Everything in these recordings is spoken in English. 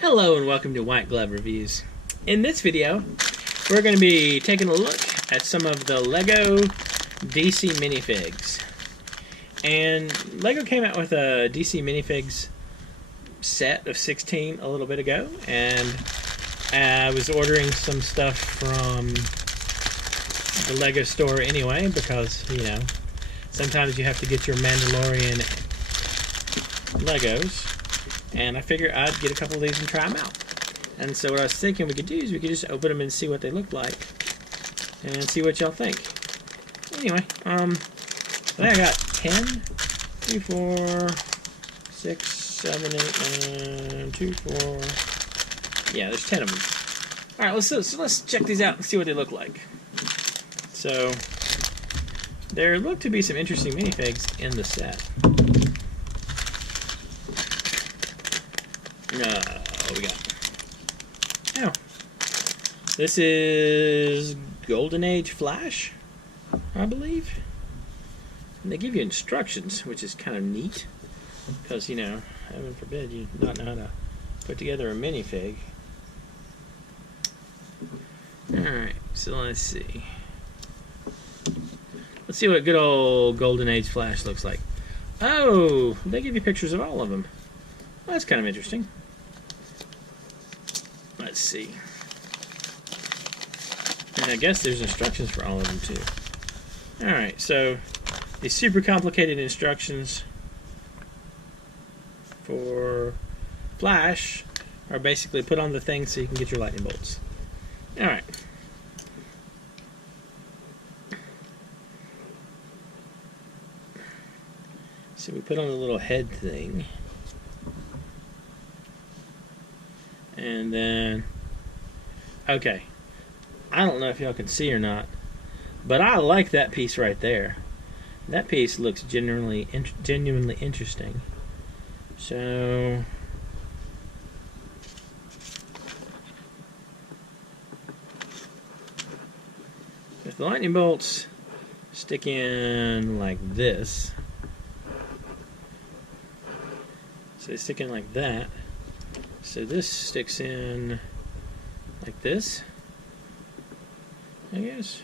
Hello and welcome to White Glove Reviews. In this video, we're going to be taking a look at some of the LEGO DC minifigs. And LEGO came out with a DC minifigs set of 16 a little bit ago, and I was ordering some stuff from the LEGO store anyway because, you know, sometimes you have to get your Mandalorian Legos. And I figured I'd get a couple of these and try them out. And so what I was thinking we could do is we could just open them and see what they look like. And see what y'all think. Anyway, I think I got 10, 3, 4, 6, 7, 8, 9, 2, 4. Yeah, there's 10 of them. Alright, let's check these out and see what they look like. So, there look to be some interesting minifigs in the set. What we got? Oh, this is Golden Age Flash, I believe. And they give you instructions, which is kind of neat, because, you know, heaven forbid you not know how to put together a minifig. Alright, so let's see. Let's see what good old Golden Age Flash looks like. Oh, they give you pictures of all of them. Well, that's kind of interesting. Let's see. And I guess there's instructions for all of them too. Alright, so these super complicated instructions for Flash are basically put on the thing so you can get your lightning bolts. Alright. So we put on the little head thing. And then, okay, I don't know if y'all can see or not, but I like that piece right there. That piece looks genuinely interesting. So, if the lightning bolts stick in like this, so they stick in like that. So this sticks in like this, I guess.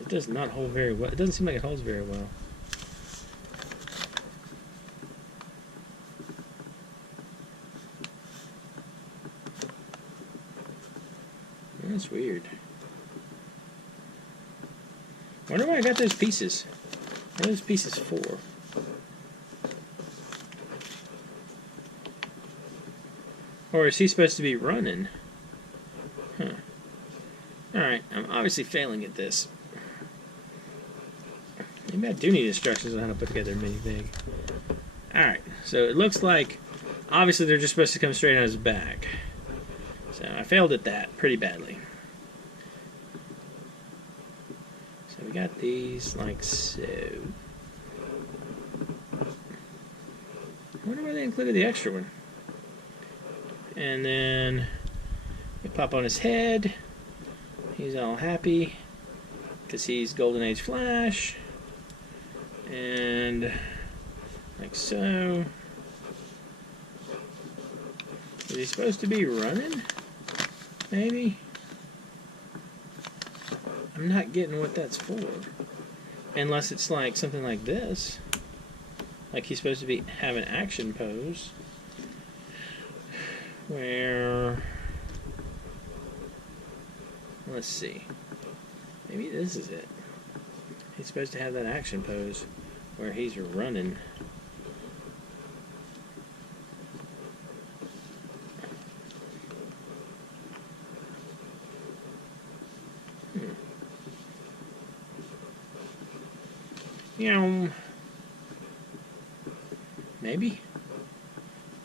It does not hold very well. It doesn't seem like it holds very well. That's weird. I wonder why I got those pieces. What are those pieces for? Or is he supposed to be running? Huh. Alright, I'm obviously failing at this. Maybe I do need instructions on how to put together a minifig. Alright, so it looks like obviously they're just supposed to come straight on his back. So I failed at that pretty badly. So we got these like so. I wonder why they included the extra one. And then you pop on his head. He's all happy because he's Golden Age Flash. And like so. Is he supposed to be running? Maybe? I'm not getting what that's for. Unless it's like something like this. Like he's supposed to have an action pose. Where, let's see, maybe this is it. He's supposed to have that action pose where he's running. Meow. Maybe?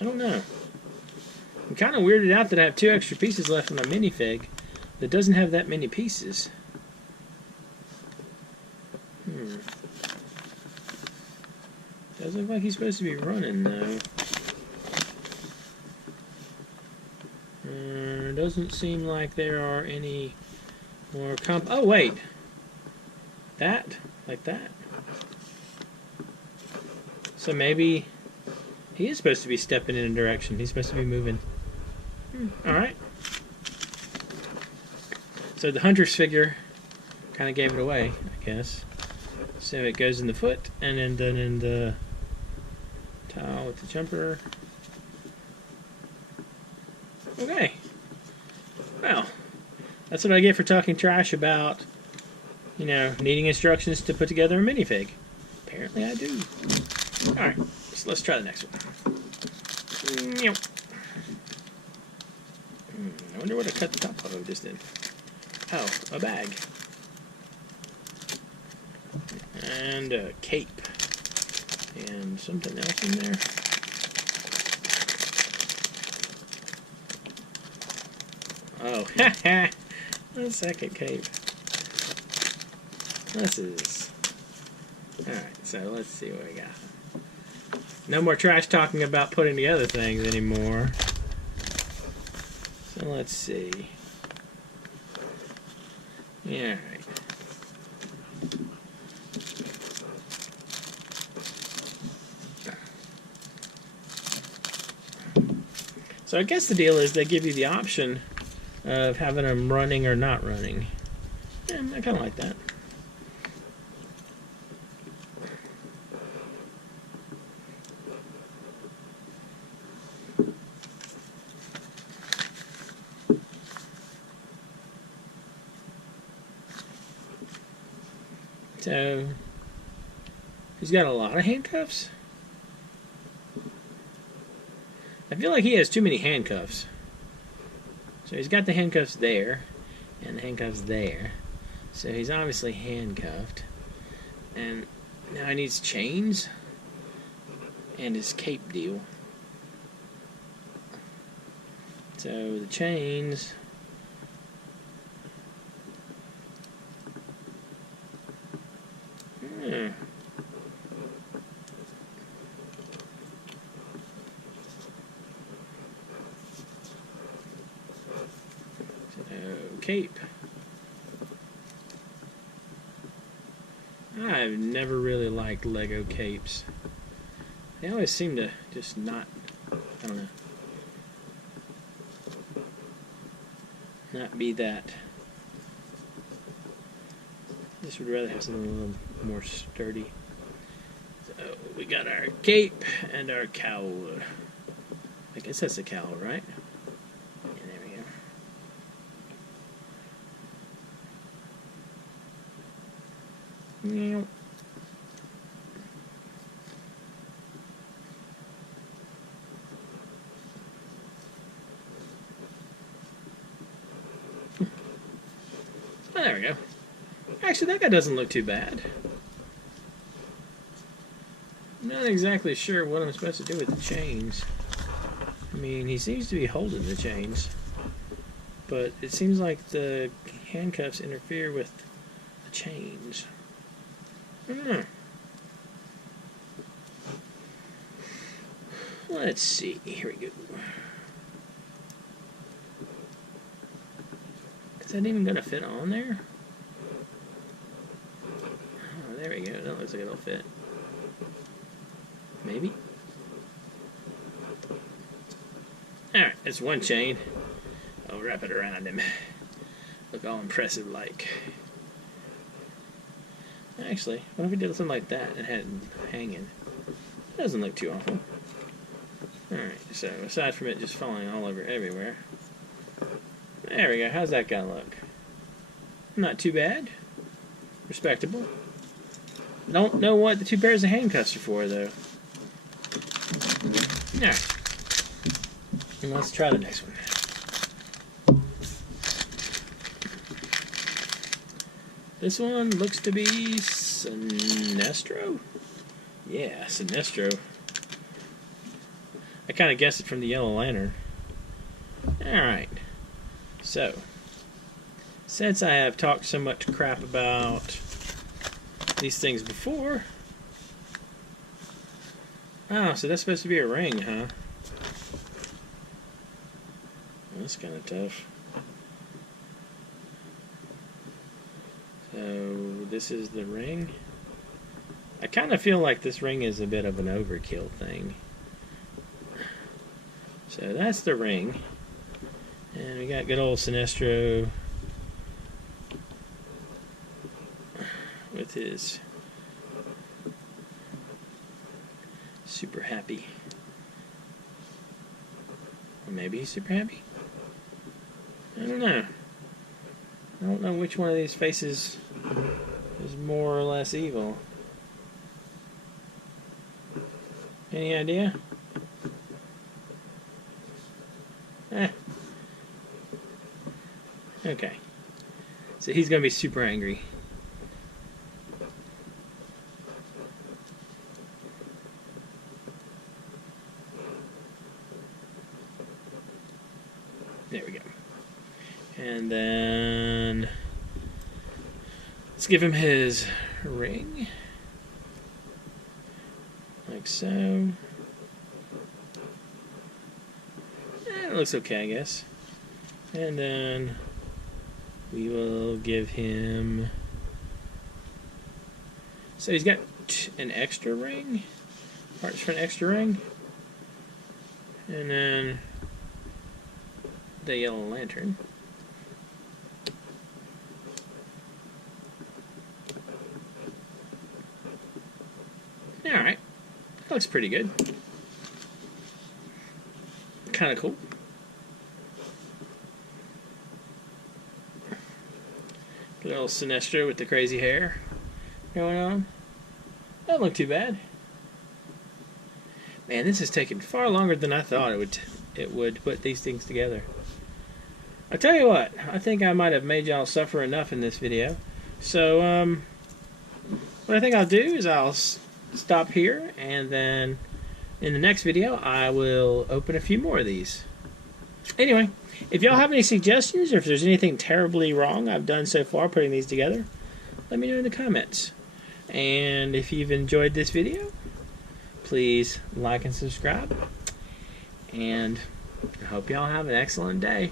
I don't know. I'm kind of weirded out that I have 2 extra pieces left in my minifig that doesn't have that many pieces. Does look like he's supposed to be running though. Doesn't seem like there are any more oh wait! That? Like that? So maybe He is supposed to be stepping in a direction. He's supposed to be moving. Alright. So the hunter's figure kind of gave it away, I guess. So it goes in the foot, and then done in the towel with the jumper. Okay. Well, that's what I get for talking trash about, you know, needing instructions to put together a minifig. Apparently I do. Alright, so let's try the next one. I wonder what I cut the top part of this in. Oh, a bag. And a cape. And something else in there. Oh, haha! A second cape. This is... Alright, so let's see what we got. No more trash talking about putting together things anymore. So let's see. Yeah, alright. So I guess the deal is they give you the option of having them running or not running. Yeah, I kind of like that. So, he's got a lot of handcuffs. I feel like he has too many handcuffs. So he's got the handcuffs there, and the handcuffs there. So he's obviously handcuffed. And now he needs chains, and his cape deal. So the chains... Cape. I've never really liked Lego capes. They always seem to just not, I don't know, not be that. I just would rather have something a little more sturdy. So we got our cape and our cowl. I guess that's a cowl, right? Yeah. Oh, there we go. Actually, that guy doesn't look too bad. I'm not exactly sure what I'm supposed to do with the chains. I mean, he seems to be holding the chains, but it seems like the handcuffs interfere with the chains. Let's see. Here we go. Is that even going to fit on there? Oh, there we go. That looks like it'll fit. Maybe? Alright, it's one chain. I'll wrap it around him. Look all impressive like. Actually, what if we did something like that and had it hanging? It doesn't look too awful. Alright, so aside from it just falling all over everywhere. There we go. How's that gonna look? Not too bad. Respectable. Don't know what the two pairs of handcuffs are for, though. Alright. And let's try the next one. This one looks to be Sinestro? Yeah, Sinestro. I kind of guessed it from the yellow lantern. Alright. So, since I have talked so much crap about these things before... Oh, so that's supposed to be a ring, huh? That's kind of tough. So, this is the ring. I kind of feel like this ring is a bit of an overkill thing. So that's the ring. And we got good old Sinestro with his super happy. Or maybe he's super happy? I don't know. I don't know which one of these faces is more or less evil. Any idea? Okay. So he's going to be super angry. There we go. And then let's give him his ring. Like so. It looks okay, I guess. And then we will give him... So he's got an extra ring. Parts for an extra ring. And then the yellow lantern. Alright. That looks pretty good. Kind of cool. Good old Sinestro with the crazy hair going on. Doesn't look too bad. Man, this has taken far longer than I thought it would put these things together. I tell you what, I think I might have made y'all suffer enough in this video. So, what I think I'll do is I'll stop here, and then in the next video I will open a few more of these. Anyway, if y'all have any suggestions, or if there's anything terribly wrong I've done so far putting these together, let me know in the comments. And if you've enjoyed this video, please like and subscribe. And I hope y'all have an excellent day.